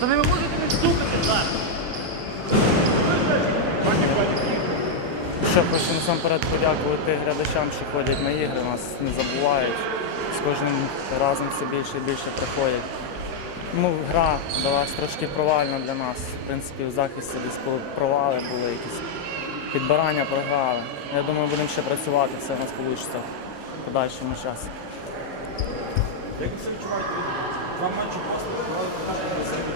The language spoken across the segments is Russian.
Пацани, ви можете не стукати зараз? Що хочу насамперед подякувати глядачам, що ходять на ігри, нас не забувають. З кожним разом все більше і більше приходять. Ну, гра далась трошки провальна для нас. В принципі, в захисті десь провали, були якісь підбирання, програли. Я думаю, будемо ще працювати, все у нас вийде в подальшому часі. Як ви це відчуваєте? Два матчі просто провели покажете себе.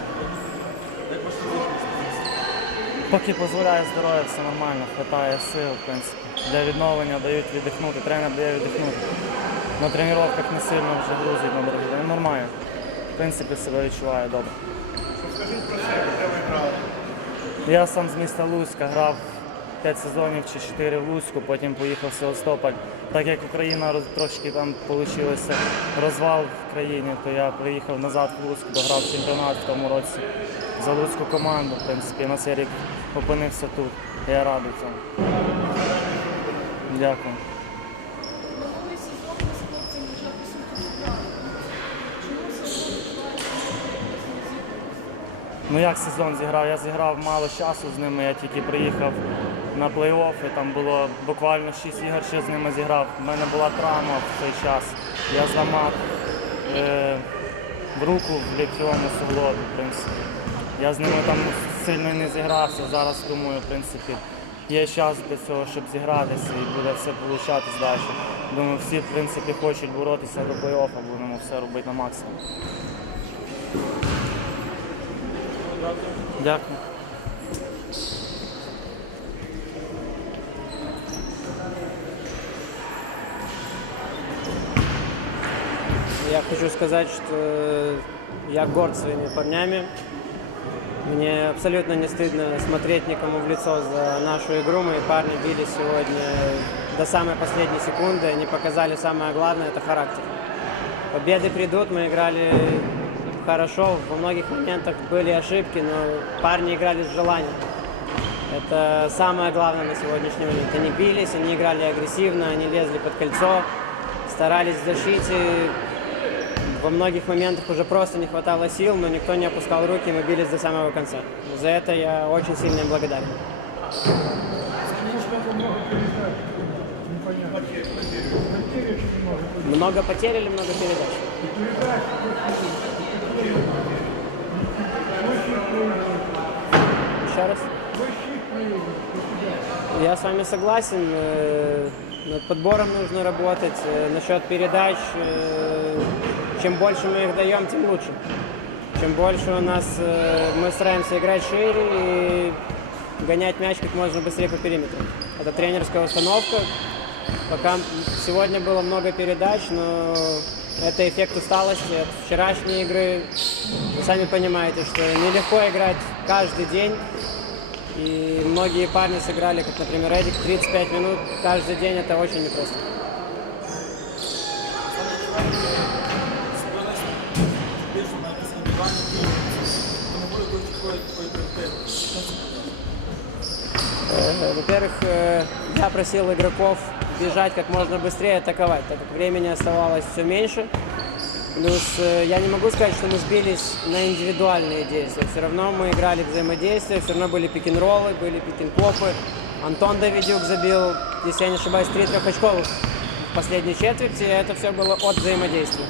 Як ваш фізичний Поки дозволяє здоров'я, все нормально, вистачає сил, в принципі. Для відновлення дають віддихнути, тренер дає віддихнути. На тренуваннях не сильно вже грузить на дорогі. Ну, нормально. В принципі, себе відчуваю добре. Скажіть про себе, де ви грали? Я сам з міста Луцька грав 5 сезонів чи 4 в Луцьку, потім поїхав в Севастополь. Так як Україна роз- трошки там вийшло розвал в країні, то я приїхав назад в Луцьк, дограв чемпіонат в тому році за Луцьку команду. В принципі, на цей рік опинився тут. Я радий цьому. Дякую. Новий сезон ми з вже по суті. Чому сезон Ну як сезон зіграв? Я зіграв мало часу з ними, я тільки приїхав на плей-офф, і там було буквально 6 ігор, ще з ними зіграв. У мене була травма в той час. Я зламав е, в руку в ліктьовому суглобі. Я з ними там сильно не зігрався. Зараз думаю, в принципі, є час для цього, щоб зігратися і буде все получатись далі. Думаю, всі в принципі хочуть боротися до плей-оффа, будемо все робити на максимум. Дякую. Я хочу сказать, что я горд своими парнями. Мне абсолютно не стыдно смотреть никому в лицо за нашу игру. Мои парни били сегодня до самой последней секунды. Они показали самое главное – это характер. Победы придут, мы играли хорошо. Во многих моментах были ошибки, но парни играли с желанием. Это самое главное на сегодняшний момент. Они бились, они играли агрессивно, они лезли под кольцо, старались в защите. Во многих моментах уже просто не хватало сил, но никто не опускал руки, мы бились до самого конца. За это я очень сильно им благодарен. Много потерь или много передач? Еще раз? Я с вами согласен. э, Над подбором нужно работать. Э, Насчет передач, э, чем больше мы их даем, тем лучше. Чем больше у нас мы стараемся играть шире и гонять мяч как можно быстрее по периметру. Это тренерская установка. Пока сегодня было много передач, но это эффект усталости от вчерашней игры. Вы сами понимаете, что нелегко играть каждый день. И многие парни сыграли, как, например, Эдик, 35 минут каждый день. Это очень непросто. більше на якісь індивідуальні тому були дуже такої такої пріоритети. Э, Во-первых, э, я просил игроков бежать как можно быстрее, атаковать, так как времени оставалось все меньше. Плюс э, я не могу сказать, что мы сбились на индивидуальные действия. Все равно мы играли взаимодействие, все равно были пик-н-роллы, были пик-н-попы. Антон Давидюк забил, если я не ошибаюсь, три трехочковых в последней четверти. и Это все было от взаимодействия.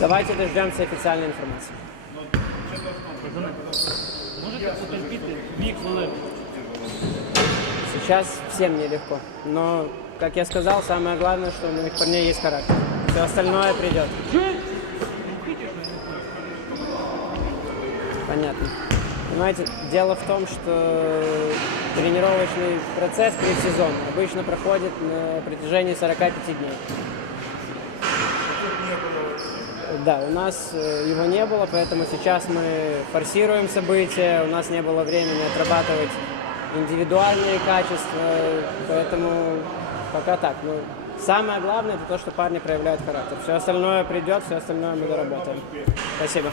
Давайте дождемся официальной информации. Можете дві хвилини? Сейчас всем нелегко. Но, как я сказал, самое главное, что у моих парней есть характер. Все остальное придет. Понятно. Понимаете, дело в том, что тренировочный процесс предсезон обычно проходит на протяжении 45 дней. Да, у нас э, его не было, поэтому сейчас мы форсируем события, у нас не было времени отрабатывать индивидуальные качества, поэтому пока так. Но самое главное это то, что парни проявляют характер. Все остальное придет, все остальное мы доработаем. Спасибо.